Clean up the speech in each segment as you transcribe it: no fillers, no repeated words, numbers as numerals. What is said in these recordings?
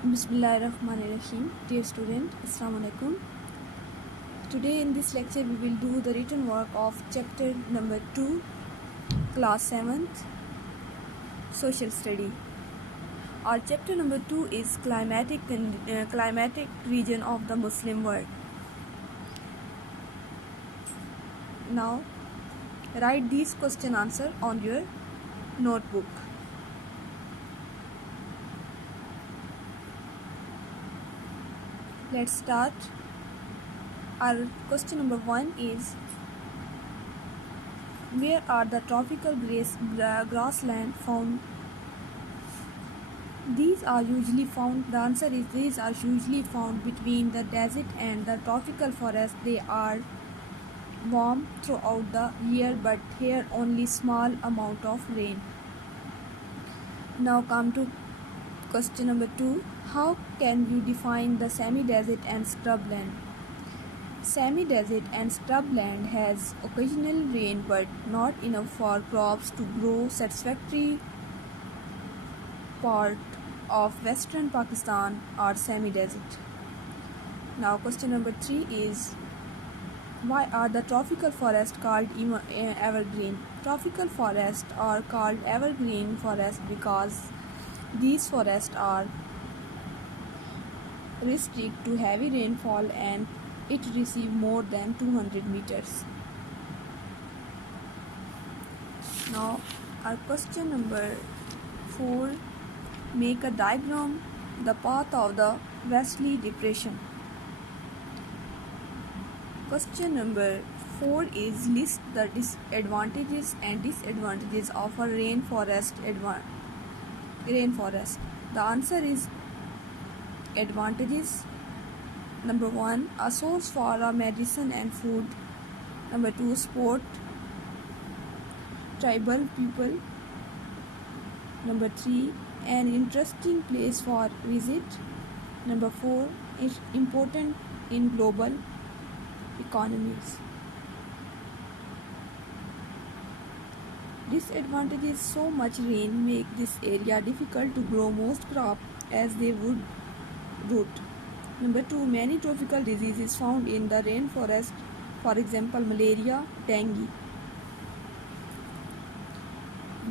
Bismillahirrahmanirrahim. Dear student, Assalamu alaikum. Today in this lecture we will do the written work of chapter number 2, class 7th, social study. Our chapter number 2 is climatic region of the Muslim world. Now write these question answer on your notebook. Let's start. Our question number 1 is, where are the tropical grassland found? These are usually found. The answer is these are usually found between the desert and the tropical forest. They are warm throughout the year, but here only small amount of rain. Now come to question number 2. How can you define the semi-desert and scrubland? Semi-desert and scrubland has occasional rain but not enough for crops to grow. Satisfactory part of western Pakistan are semi-desert. Now question number 3 is, why are the tropical forests called evergreen? Tropical forests are called evergreen forests because these forests are restricted to heavy rainfall and it receives more than 200 meters. Now our question number 4, make a diagram the path of the Westerly Depression. Question number 4 is, list the advantages and disadvantages of a rainforest. The answer is advantages. Number 1, a source for medicine and food. Number 2, sport, tribal people. Number 3, an interesting place for visit. Number 4, is important in global economies. Disadvantages: so much rain make this area difficult to grow most crops as they would root. Number 2, many tropical diseases found in the rainforest, for example malaria, dengue.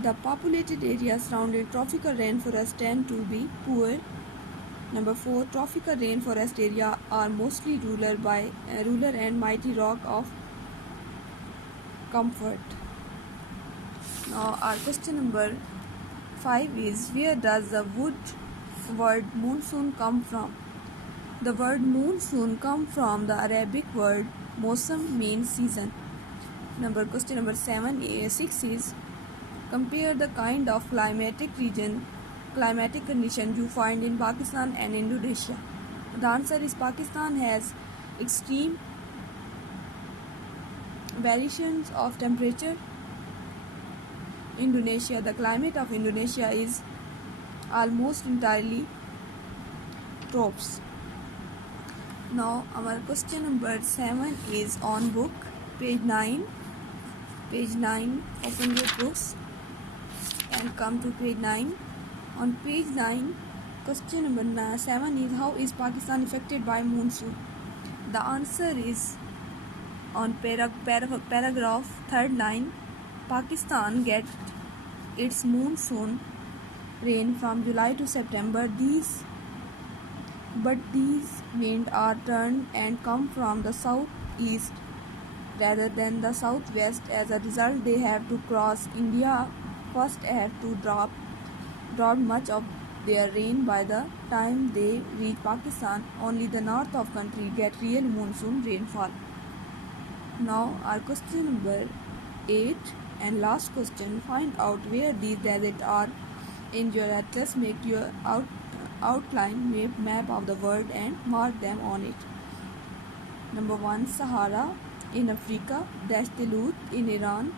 The populated areas surrounding tropical rainforest tend to be poor. Number 4, tropical rainforest areas are mostly rural and mighty rock of comfort. Now our question number 5 is, where does the word monsoon come from? The word monsoon comes from the Arabic word mosam, means season. Question number 6 is, compare the kind of climatic condition you find in Pakistan and Indonesia. The answer is Pakistan has extreme variations of temperature. Indonesia, the climate of Indonesia is almost entirely tropes. Now our question number 7 is on book, page 9. Open your books and come to page 9. On page 9, question number 7 is, how is Pakistan affected by monsoon? The answer is on paragraph 3rd line. Pakistan gets its monsoon rain from July to September. These winds are turned and come from the southeast rather than the southwest. As a result, they have to cross India first, have to drop much of their rain. By the time they reach Pakistan, only the north of country get real monsoon rainfall. Now our question number 8 and last question, find out where these deserts are in your atlas. Make your outline map of the world and mark them on it. Number 1, Sahara in Africa, Dasht-e-Lut in Iran,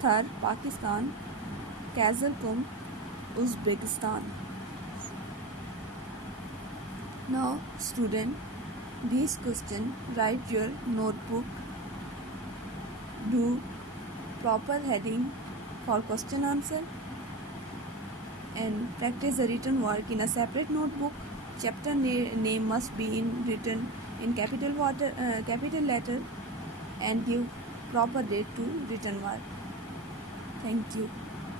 Thar, Pakistan, Kazakh, Uzbekistan. Now student, these questions, write your notebook, do proper heading for question answer and practice the written work in a separate notebook. Chapter name must be written in capital letter and give proper date to written work. Thank you.